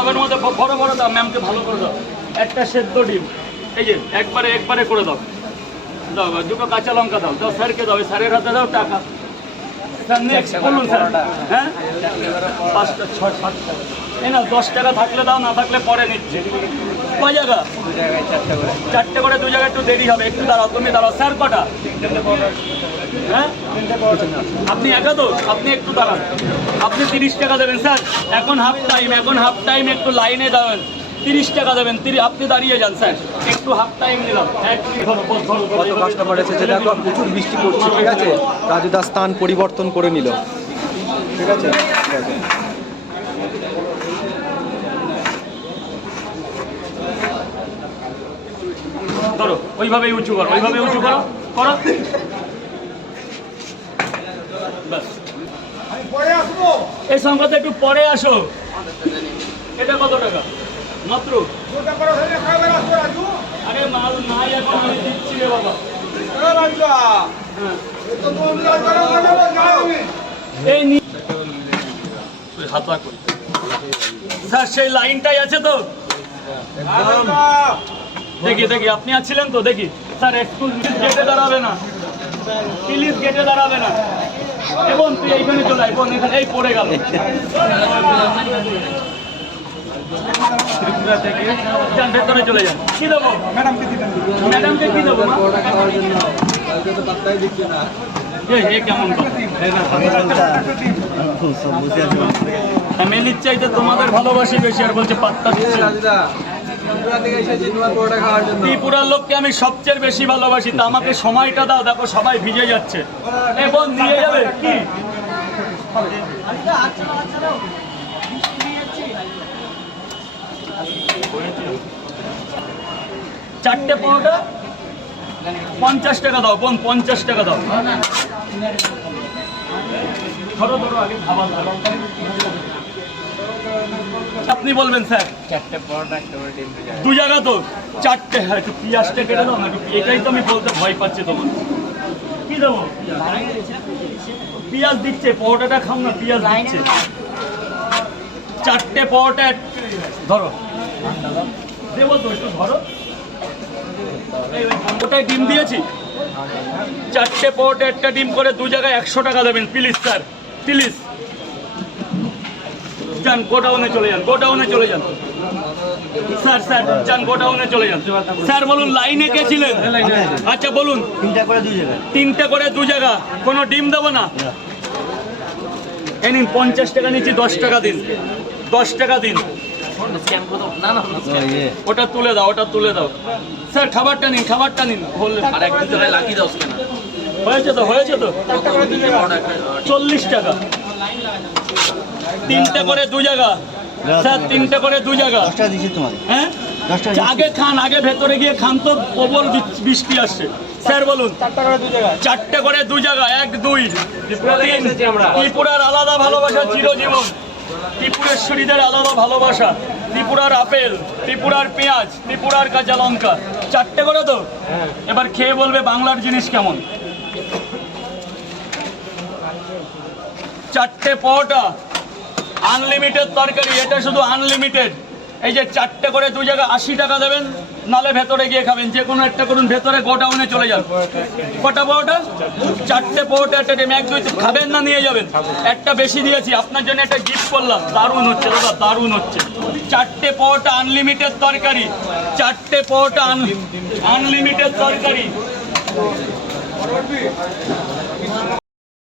ডাবের মধ্যে বড় বড় দাও, ম্যামকে ভালো করে দাও। একটা সেদ্ধ ডিম, এই যে একবারে করে দাও। দাও, দুটো কাঁচা লঙ্কা দাও, দাও স্যারকে দাও, স্যারের হাতে দাও টাকা। স্যার নেক্সট বলুন স্যার। হ্যাঁ 5টা 6 7টা এই না, 10 টাকা থাকলে দাও, না থাকলে পরে নিচ্ছে। কয় জায়গা? 4টে করে, 2 জায়গায় একটু দেরি হবে, একটু দাঁড়াও, তুমি দাঁড়াও। স্যার কটা? হ্যাঁ আপনি একা তো, আপনি একটু দাঁড়ান। আপনি 30 টাকা দেবেন স্যার, এখন হাফ টাইম, একটু লাইনে দাঁড়ান। 30 টাকা দেবেন, আপনি দাঁড়িয়ে যান স্যার, একটু হাফ টাইম দিলাম। কাস্টমার এসেছে, দেখো প্রচুর বৃষ্টি পড়ছে, ঠিক আছে, রাজুদা স্থান পরিবর্তন করে নিল, ঠিক আছে, ঠিক আছে। ধরো, ওইভাবেই উঁচু করো, করো। ব্যাস, এই সংখ্যাতে একটু পরে আসো। এটা কত টাকা? মাত্র। আরে মাল নাই এখন, আমি দিচ্ছি রে বাবা। এই হাতা করি স্যার, সেই লাইনটাই আছে তো? দেখি আপনি আছিলেন তো? দেখি স্যার, একটু গেটে দাঁড়াবে না প্লিজ, গেটে দাঁড়াবে না। এবং তুই এইখানে চলে আয়, এখানে এই পড়ে গেল। ভেতরে চলে যান। কি দেবো ম্যাডামকে? কি দেবো? কেমন ফ্যামিলির চাইতে তোমাদের ভালোবাসি বেশি, আর বলছে পাত্তা দিচ্ছে। ত্রিপুরার লোককে আমি সবচেয়ে বেশি ভালোবাসি, তা আমাকে সময়টা দাও। দেখো সবাই ভিজে যাচ্ছে, এবং নিয়ে যাবে কি? চারটে পরোটা 50 টাকা দাও বোন, 50 টাকা দাও। ধরো আগে খাবার দাও। আপনি বলবেন স্যার 4টে পরোটা 2 জায়গা তো 4টে। হ্যাঁ, একটু পেঁয়াজটা কেটে দাও না, এটাই তো আমি বলতে ভয় পাচ্ছি তোমার। কি দেবো? পেঁয়াজ দিচ্ছে, পরোটাটা খাও না, পেঁয়াজ দিচ্ছে। 4টে পরোটা ধরো, দেবো তো, একটু ধরো। ওটাই ডিম দিয়েছি, 4টে পরোটা, একটা ডিম করে 2 জায়গায় 100 টাকা দেবেন প্লিজ স্যার, প্লিজ। যান গোডাউনে চলে যান, স্যার যান গোডাউনে চলে যান। স্যার বলুন, লাইনে কে ছিলেন? আচ্ছা বলুন। 3টে করে 2 জায়গা, কোনো ডিম দেবো না। এই নিন 50 টাকা নিচ্ছি, 10 টাকা দিন, 10 টাকা দিন। ওটা তুলে দাও স্যার, খাবারটা নিন। হয়েছে তো 40 টাকা। 3টে করে 2 জায়গা স্যার, 3টে করে 2 জায়গা। হ্যাঁ আগে খান, আগে ভেতরে গিয়ে খান তো, প্রবল বৃষ্টি আসছে। স্যার বলুন, 4টে করে 2 জায়গা, 1 2 3। ত্রিপুরার আলাদা ভালোবাসা চিরজীবন, ত্রিপুরেশ্বরীদের আলাদা ভালোবাসা, ত্রিপুরার আপেল, ত্রিপুরার পেঁয়াজ, ত্রিপুরার কাঁচা লঙ্কা। 4টে করে তো, এবার খেয়ে বলবে বাংলার জিনিস কেমন। 4টে পরোটা, আনলিমিটেড তরকারি, এটা শুধু আনলিমিটেড। এই যে 4টে করে 2 জায়গা 80 টাকা দেবেন, নালে ভেতরে গিয়ে খাবেন, যে কোনো একটা করুন, ভেতরে গোডাউনে চলে যান। কটা পরোটা? 4টে পরোটা, একটা ডিম, 1 2 খাবেন না নিয়ে যাবেন। একটা বেশি দিয়েছি, আপনার জন্য একটা গিফট করলাম, দারুণ হচ্ছে দাদা, দারুণ হচ্ছে। 4টে পরোটা আনলিমিটেড তরকারি, 4টে পরোটা আনলিমিটেড তরকারি।